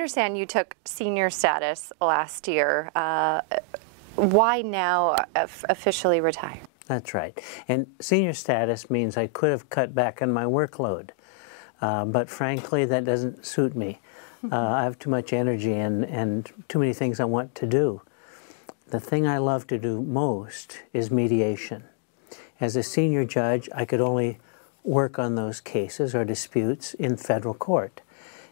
I understand you took senior status last year. Why now officially retire? That's right. And senior status means I could have cut back on my workload. But frankly, that doesn't suit me. I have too much energy and too many things I want to do. The thing I love to do most is mediation. As a senior judge, I could only work on those cases or disputes in federal court.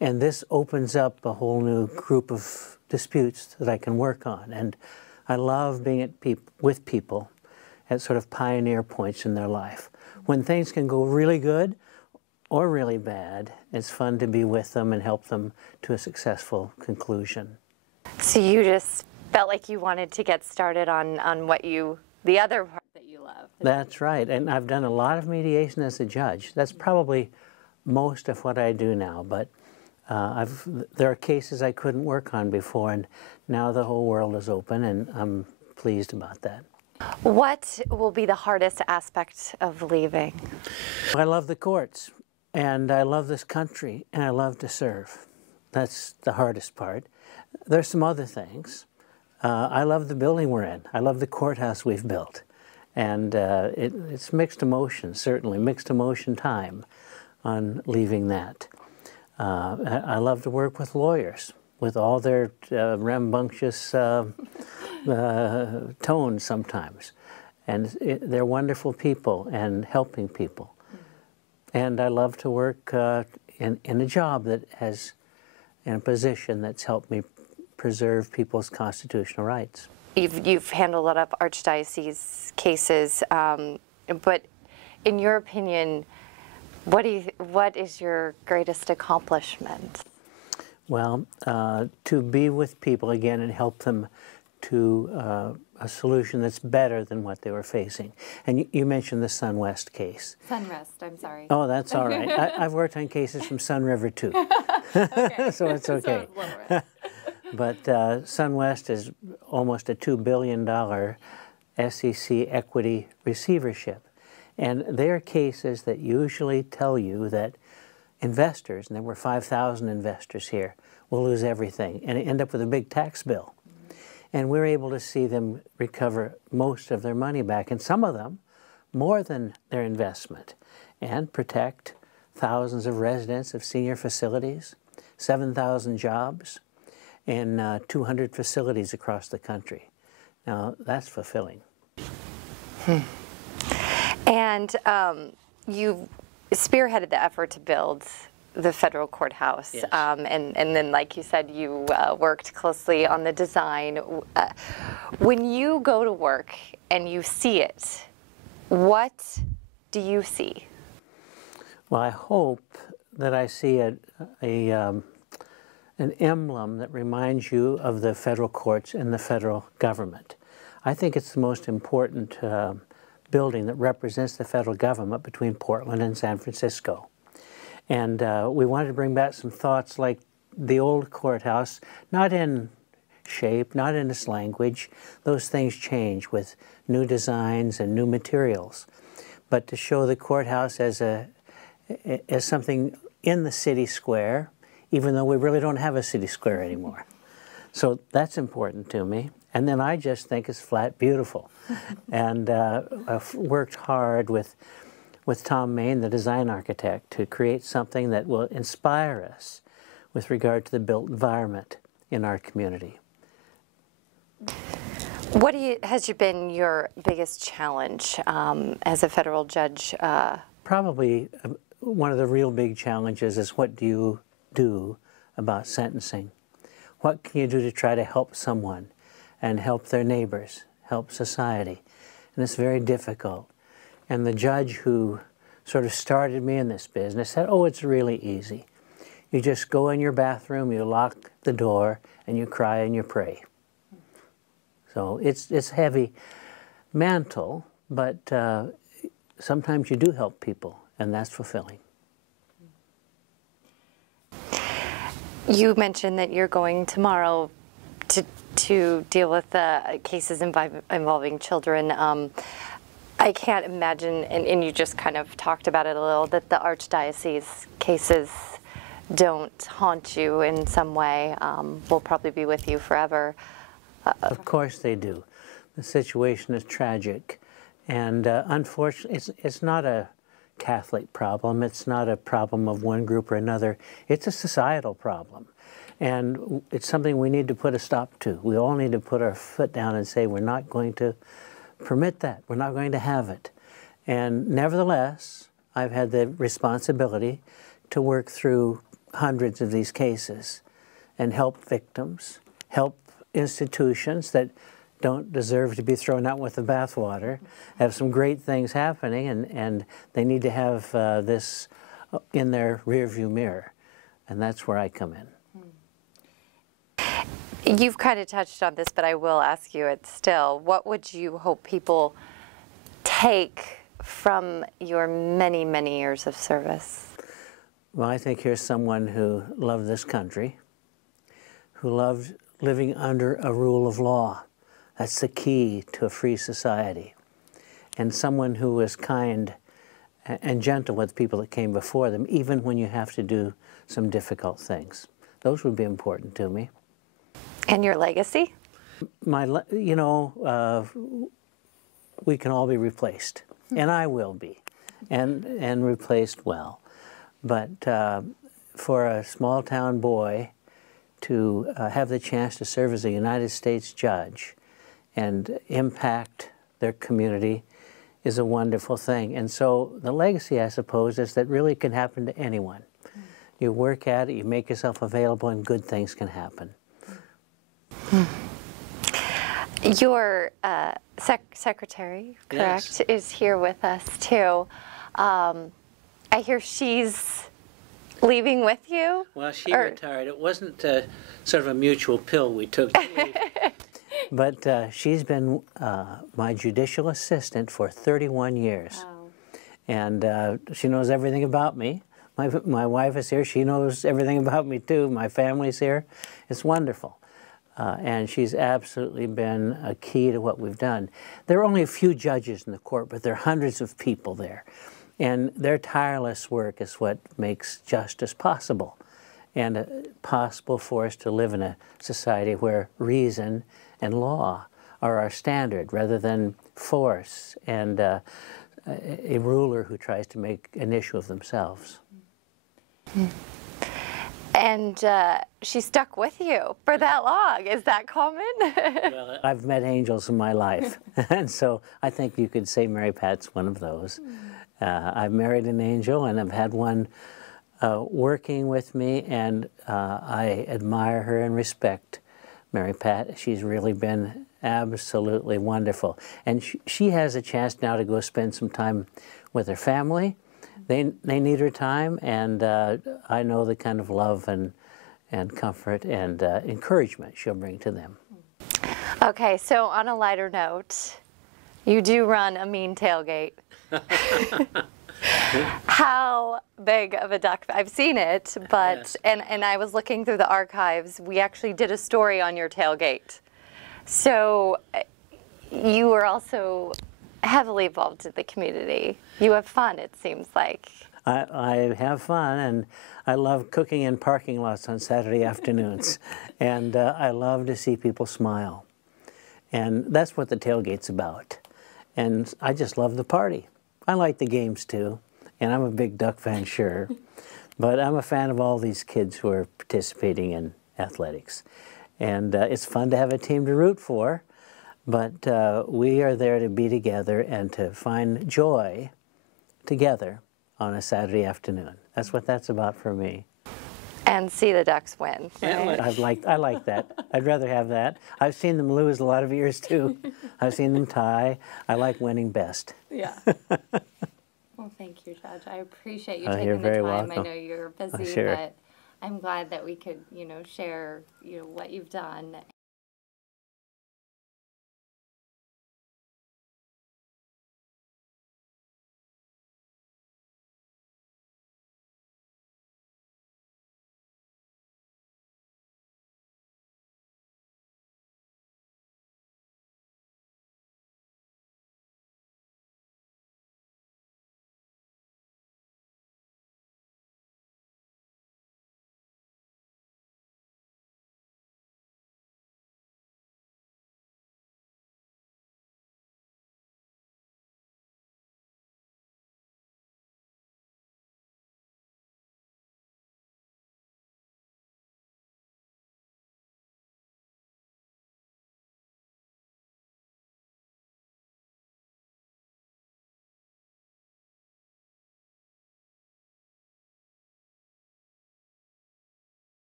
And this opens up a whole new group of disputes that I can work on. And I love being with people at sort of pioneer points in their life. When things can go really good or really bad, it's fun to be with them and help them to a successful conclusion. So you just felt like you wanted to get started on the other part that you love. That's right. And I've done a lot of mediation as a judge. That's probably most of what I do now. But there are cases I couldn't work on before, and now the whole world is open, and I'm pleased about that. What will be the hardest aspect of leaving? I love the courts, and I love this country, and I love to serve. That's the hardest part. There's some other things. I love the building we're in. I love the courthouse we've built. And it's mixed emotions, certainly, mixed emotion time on leaving that. I love to work with lawyers, with all their rambunctious tones sometimes. And they're wonderful people and helping people. And I love to work in a job that has, in a position that's helped me preserve people's constitutional rights. You've handled a lot of archdiocese cases, but in your opinion, what is your greatest accomplishment? Well, to be with people again and help them to a solution that's better than what they were facing. And you mentioned the SunWest case. Sunrest, I'm sorry. Oh, that's all right. I've worked on cases from Sun River too. Okay. So it's okay. So But SunWest is almost a $2 billion SEC equity receivership. And they're cases that usually tell you that investors, and there were 5,000 investors here, will lose everything and end up with a big tax bill. And we're able to see them recover most of their money back, and some of them more than their investment, and protect thousands of residents of senior facilities, 7,000 jobs, in 200 facilities across the country. Now, that's fulfilling. And you spearheaded the effort to build the federal courthouse. Yes. And then, like you said, you worked closely on the design. When you go to work and you see it, what do you see? Well, I hope that I see an emblem that reminds you of the federal courts and the federal government. I think it's the most important building that represents the federal government between Portland and San Francisco. And we wanted to bring back some thoughts like the old courthouse, not in shape, not in its language. Those things change with new designs and new materials. But to show the courthouse as something in the city square, even though we really don't have a city square anymore. So that's important to me. And then I just think it's flat beautiful. And I've worked hard with Tom Main, the design architect, to create something that will inspire us with regard to the built environment in our community. What has been your biggest challenge as a federal judge? Probably one of the real big challenges is, what do you do about sentencing? What can you do to try to help someone and help their neighbors, help society? And it's very difficult. And the judge who sort of started me in this business said, oh, it's really easy. You just go in your bathroom, you lock the door, and you cry and you pray. So it's heavy mantle, but sometimes you do help people, and that's fulfilling. You mentioned that you're going tomorrow to deal with the cases involving children. I can't imagine, and you just kind of talked about it a little, that the archdiocese cases don't haunt you in some way, will probably be with you forever. Of course they do. The situation is tragic, and unfortunately, it's not a Catholic problem. It's not a problem of one group or another. It's a societal problem, and it's something we need to put a stop to. We all need to put our foot down and say, we're not going to permit that. We're not going to have it. And nevertheless, I've had the responsibility to work through hundreds of these cases and help victims, help institutions that don't deserve to be thrown out with the bathwater, have some great things happening, and they need to have this in their rearview mirror. And that's where I come in. You've kind of touched on this, but I will ask you it still. What would you hope people take from your many, many years of service? Well, I think here's someone who loved this country, who loved living under a rule of law. That's the key to a free society. And someone who was kind and gentle with people that came before them, even when you have to do some difficult things. Those would be important to me. And your legacy? We can all be replaced, and I will be, and replaced well. But for a small town boy to have the chance to serve as a United States judge and impact their community is a wonderful thing. And so the legacy, I suppose, is that really can happen to anyone. You work at it, you make yourself available, and good things can happen. Your secretary, correct, Yes, is here with us too. I hear she's leaving with you? Well, she retired. It wasn't sort of a mutual pill we took to leave. But she's been my judicial assistant for 31 years. Oh. And she knows everything about me. My wife is here. She knows everything about me, too. My family's here. It's wonderful. And she's absolutely been a key to what we've done. There are only a few judges in the court, but there are hundreds of people there. And their tireless work is what makes justice possible, and possible for us to live in a society where reason and law are our standard, rather than force and a ruler who tries to make an issue of themselves. And she stuck with you for that long. Is that common? Well, I've met angels in my life, and so I think you could say Mary Pat's one of those. I've married an angel, and I've had one working with me, and I admire her and respect Mary Pat. She's really been absolutely wonderful. And she has a chance now to go spend some time with her family. They need her time, and I know the kind of love and comfort and encouragement she'll bring to them. Okay, so on a lighter note, you do run a mean tailgate. How big of a duck? I've seen it, but Yes. and I was looking through the archives. We actually did a story on your tailgate. So you were also heavily involved in the community. You have fun, it seems like. I have fun, and I love cooking in parking lots on Saturday afternoons, and I love to see people smile. And that's what the tailgate's about. And I just love the party. I like the games too, and I'm a big Duck fan, sure. But I'm a fan of all these kids who are participating in athletics. And it's fun to have a team to root for, but we are there to be together and to find joy together on a Saturday afternoon. That's what that's about for me. And see the Ducks win. Yeah, Right? I like that. I'd rather have that. I've seen them lose a lot of years too. I've seen them tie. I like winning best. Yeah. Well, thank you, Judge. I appreciate you Oh, taking you're the very time. welcome. I know you're busy, sure. but I'm glad that we could, share, what you've done